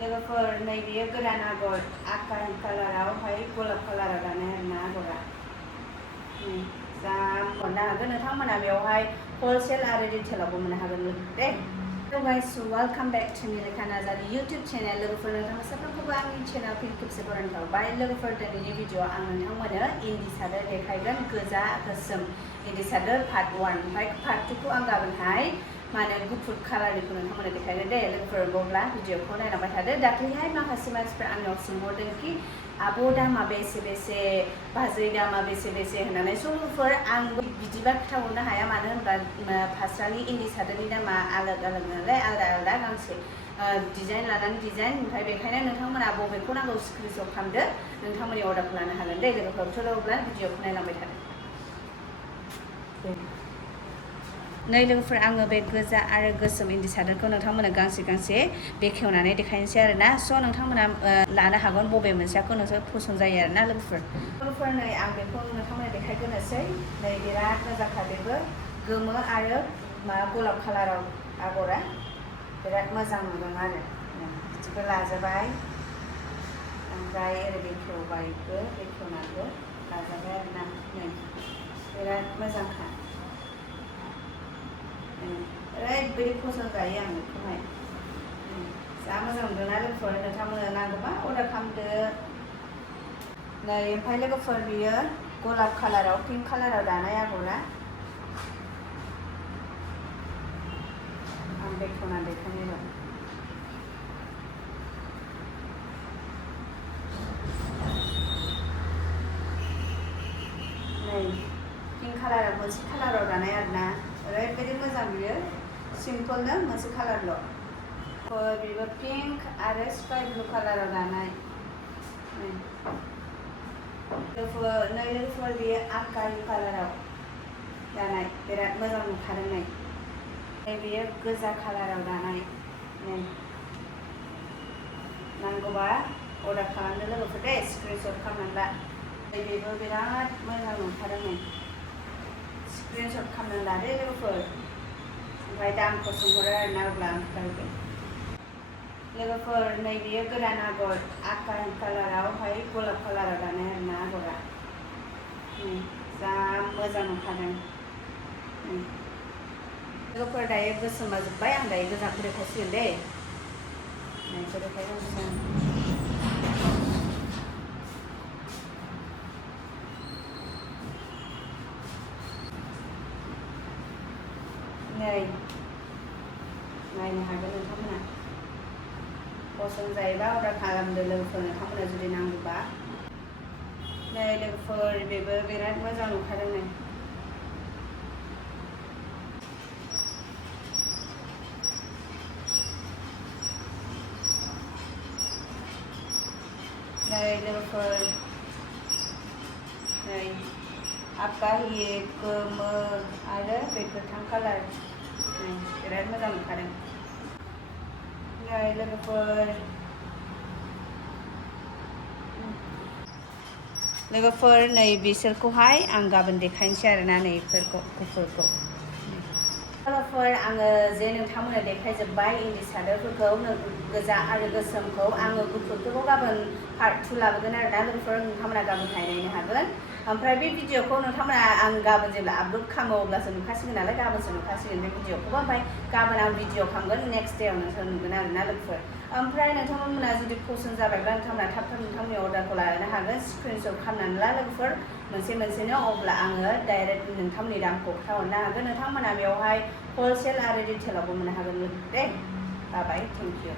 लोगोफोर नैबेयो गोदान आगर आकान कालारावहाय गलाब कालाराव दानाय आरोना आगरा जा मोननो हागोन नोंथांमोना बेवहाय हलसेल आरो रिटेलावबो मोननो हागोन दे। Hello guys, welcome back to Nilikha Narzary YouTube channel. लोगोफोर नोंथांमोन साफ्रोमखौबो आंनि चैनल फिन खेबसे बरायनाय थाबाय। लोगोफोर दिनैनि भिडिअ आं नोंथांमोननो इन्दि सादोर देखायगोन, गोजा गोसोम इन्दि सादोर पार्ट 1। ओमफ्राय पार्ट 2 खौ आं गाबोनहाय माने गुफुर कालारनिखौ नोंथांमोननो देखायगोन दे। लोगोफोर अब्ला भिडिअखौ नायलांबाय थादो। दाख्लैहाय माखासे मानसिफ्रा आंनाव सोंहरदों कि आब' दामा बेसे बेसे, बाजै दामा बेसे बेसे होननानै। स' लोगोफोर आं बिदिबा खिथाहरनो हाया, मानो होनबा फास्रानि इन्दि सादोरनि दामा आलादा आलादा नालाय, आलादा आलादा गांसे डिजाइन लानानै डिजाइन। ओमफ्राय बेखायनो नोंथांमोना बबेखौ नांगौ स्क्रिनशट खालामदो, नोंथांमोननि अर्डारखौ लानो हागोन दे। लोगोफोर थ' अब्ला भिडिअखौ नायलांबाय थादो। नै लोगोफोर आङो बे गोजा आरो गोसोम इन्दि सादोरखौ नोंथांमोननो गांसे गांसे बेखेवनानै देखायनोसै आरोना। स' नोंथांमोना लानो हागोन बबे मोनसेखौ नोंसोर फसन्द जायो आरोना। लोगोफोर नै आं बेखौ नोंथांमोननो देखायग्रोनोसै। नै बिराद मोजांखा, बेबो गोमो आरो गलाब कालाराव आगरा बिराद मोजां नुदों आरो बिदिबो लाजाबाय। ओमफ्राय ओरै बेखेवबायबो, बेखेवनानैबो लाजाबाय आरोना। नै बिराद मोजांखा, ओरैबायदि फसन्द जायो आं बेखौहाय। जा मोजां मोनदोंना लोगोफोर, नोंथांमोननो नांगौबा अर्डार खालामदो। नै ओमफ्राय लोगोफोर बियो गलाब कालाराव, पिंक कालाराव दानाय आगरा। आं बेखेवना देखायनो र'। नै पिंक कालाराव मोनसे कालाराव दानाय आरोना, ओरैबायदि मोजां बियो। सिम्पोलनो मोनसे कालारल'। बेबो पिंक आरो स्काई ब्लु कालाराव दानाय। नै लोगोफोर बेयो आकाई कालाराव दानाय, बिराद मोजां नुखादों। नै बेयो गोजा कालाराव दानाय। नै नांगौबा अर्डार खालामदो लोगोफोर दे, स्क्रिनशट खालामनानै ला। बेबो बिराद मोजां नुखादों। नै स्क्रिनशट खालामनानै लादो लोगोफोर। ओमफ्राय दामखौ सोंहरो आरोना, अब्ला आं खोन्थाहरगोन। लोगोफोर नै बेयो गोदान आगर आकाई कालारावहाय गलाब कालाराव दानाय आरोना आगरा। जा मोजां नुखादों। लोगोफोर दायो गोसोमा जोब्बाय, आं दायो गोजाखौ देखायसिगोन दे। नायखौ देखायग्रोनोसै आं। नै नायनो हागोन नोंथांमोना, पसन्द जायोबा अर्डार खालामदो लोगोफोर, नोंथांमोना जुदि नांगौबा। नै लोगोफोर बेबो बिराद मोजां नुखादों। नै लोगोफोर नै आकाहि गोमो आरो बे गोथां कालार। नै बिराद मोजां नुखादों। नै लोगोफोर नै बिसोरखौहाय आं गाबोन देखायनोसै आरोना, नै बेफोरखौ गुफुरखौ। लोगोफोर आङो जे नोंथांमोननो देखायजोब्बाय इन्दि सादोरफोरखौ, गोजा आरो गोसोमखौ। आङो गुफुरखौ गाबोन पार्ट 2 लाबोगोन आरोना लोगोफोर, नोंथांमोना गाबोनहाय नायनो हागोन। ओमफ्राय बे भिडिअखौ नोंथांमोना आं गाबोन जेब्ला आपल'ड खालामो अब्लासो नुखासिगोन नालाय, गाबोनसो नुखासिगोन बे भिडिअखौबो। ओमफ्राय गाबोन आं भिडिअ खालामगोन, नेक्स्ट डेआव नोंसोर नुगोन आरोना लोगोफोर। ओमफ्राय नोंथांमोना जुदि पसन्द जाबायब्ला नोंथांमोना थाब थाब नोंथांमोननि अर्डारखौ लानो हागोन। स्क्रिनशट खालामनानै ला लोगोफोर मोनसे मोनसेनो, अब्ला आङो डाइरेक्ट नोंथांमोननि दामखौ खोन्थाहरनो हागोन। नोंथांमोना बेवहाय हलसेल आरो रिटेलावबो मोननो हागोन दे। बाय बाय, थेंक इउ।